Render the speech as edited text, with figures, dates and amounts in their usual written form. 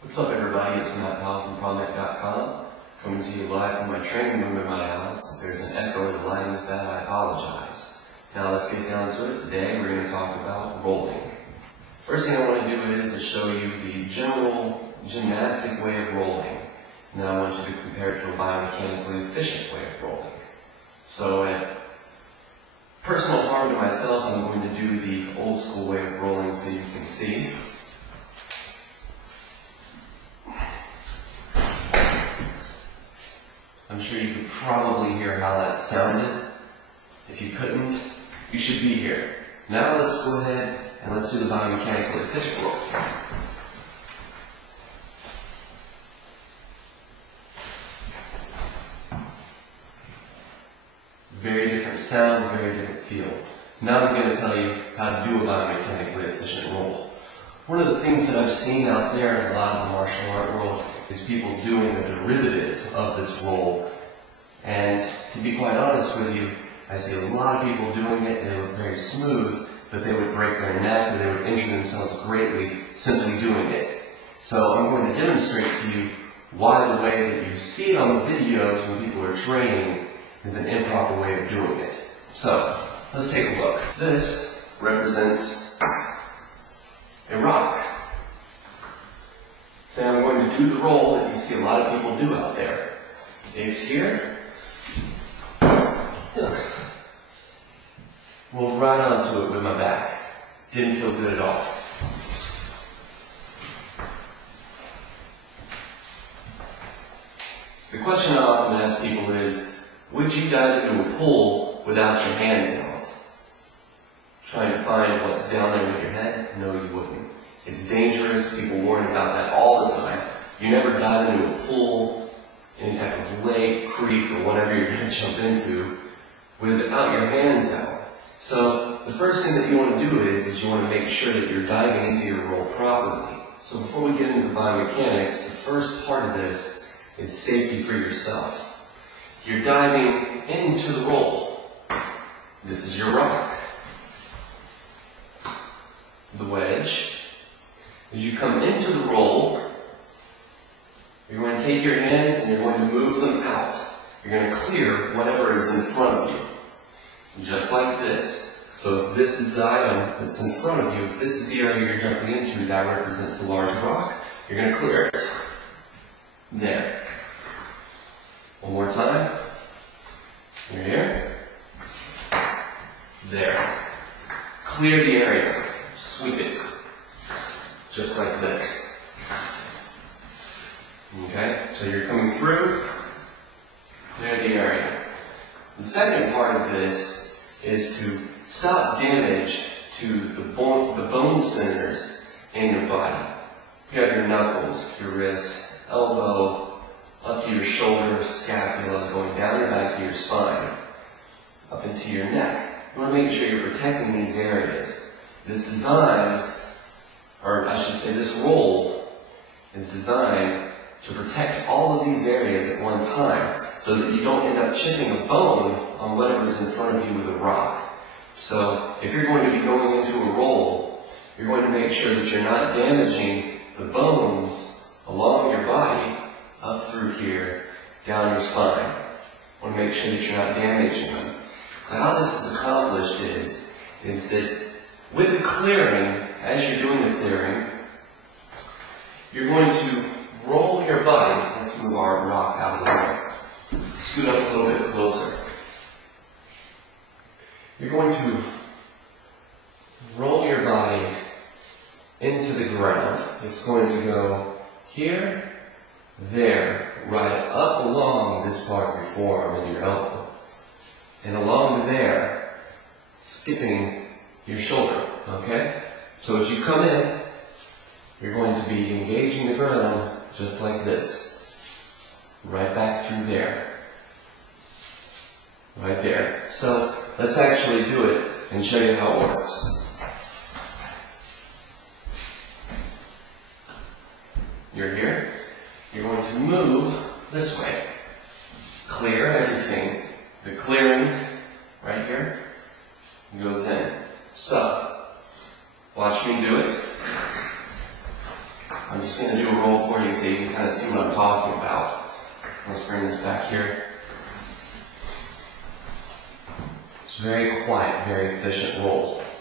What's up, everybody? It's Matt from Pramek.com, coming to you live from my training room in my house. If there's an echo in line with that, I apologize. Now let's get down to it. Today we're going to talk about rolling. First thing I want to do is to show you the general gymnastic way of rolling. Now I want you to compare it to a biomechanically efficient way of rolling. So at personal harm to myself, I'm going to do the old school way of rolling so you can see. I'm sure you could probably hear how that sounded. If you couldn't, you should be here. Now let's go ahead and let's do the biomechanically efficient roll. Very different sound, very different feel. Now I'm going to tell you how to do a biomechanically efficient roll. One of the things that I've seen out there in a lot of the martial art world is people doing a derivative of this roll. And to be quite honest with you, I see a lot of people doing it, they look very smooth, but they would break their neck or they would injure themselves greatly simply doing it. So I'm going to demonstrate to you why the way that you see it on the videos when people are training is an improper way of doing it. So let's take a look. This represents a rock. So I'm going to do the roll that you see a lot of people do out there. It's here. Rolled right onto it with my back. Didn't feel good at all. The question I often ask people is, would you dive into a pool without your hands out? Trying to find what's down there with your head? No, you wouldn't. It's dangerous. People warn about that all the time. You never dive into a pool, any type of lake, creek, or whatever you're going to jump into without your hands out. So the first thing that you want to do is you want to make sure that you're diving into your roll properly. So before we get into the biomechanics, the first part of this is safety for yourself. You're diving into the roll. This is your rock. The wedge. As you come into the roll, you're going to take your hands and you're going to move them out. You're going to clear whatever is in front of you. Just like this. So if this is the item that's in front of you, if this is the area you're jumping into, that represents the large rock, you're going to clear it. There. One more time. You're here. There. Clear the area. Sweep it. Just like this. Okay? So you're coming through. Clear the area. The second part of this is to stop damage to the bone centers in your body. You have your knuckles, your wrist, elbow, up to your shoulder, scapula, going down your back to your spine, up into your neck. You want to make sure you're protecting these areas. This design, or I should say this roll, is designed to protect all of these areas at one time so that you don't end up chipping a bone on whatever's in front of you with a rock. So if you're going to be going into a roll, you're going to make sure that you're not damaging the bones along your body, up through here, down your spine. You want to make sure that you're not damaging them. So how this is accomplished is that with the clearing, as you're doing the clearing, you're going to roll your body. Let's move our rock out of the way. Scoot up a little bit closer. You're going to roll your body into the ground. It's going to go here, there, right up along this part of your forearm and your elbow. And along there, skipping your shoulder, okay? So as you come in, you're going to be engaging the ground just like this. Right back through there. Right there. So let's actually do it and show you how it works. You're here. You're going to move this way. Clear everything. The clearing right here goes in. So watch me do it. I'm just going to do a roll for you so you can kind of see what I'm talking about. Let's bring this back here. It's very quiet, very efficient roll.